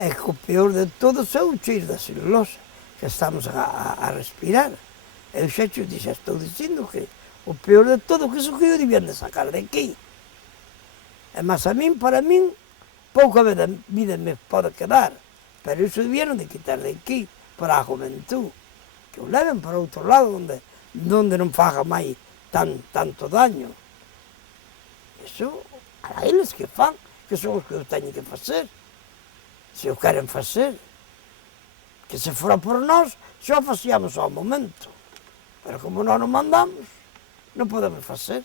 É que o peor de todo é o cheiro da celulosa que estamos a respirar. Eu xa estou dicindo que o peor de todo que iso que eu debían de sacar de aquí. E mas para min, pouca vida me pode quedar, pero iso debían de quitar de aquí para a juventud, que o leven para outro lado onde non faga máis tanto daño. Iso, a eles que fan, que son os que o teñen que facer, se o queren facer. Que se fora por nós, xa o facíamos ao momento. Pero como non o mandamos, non podemos facer.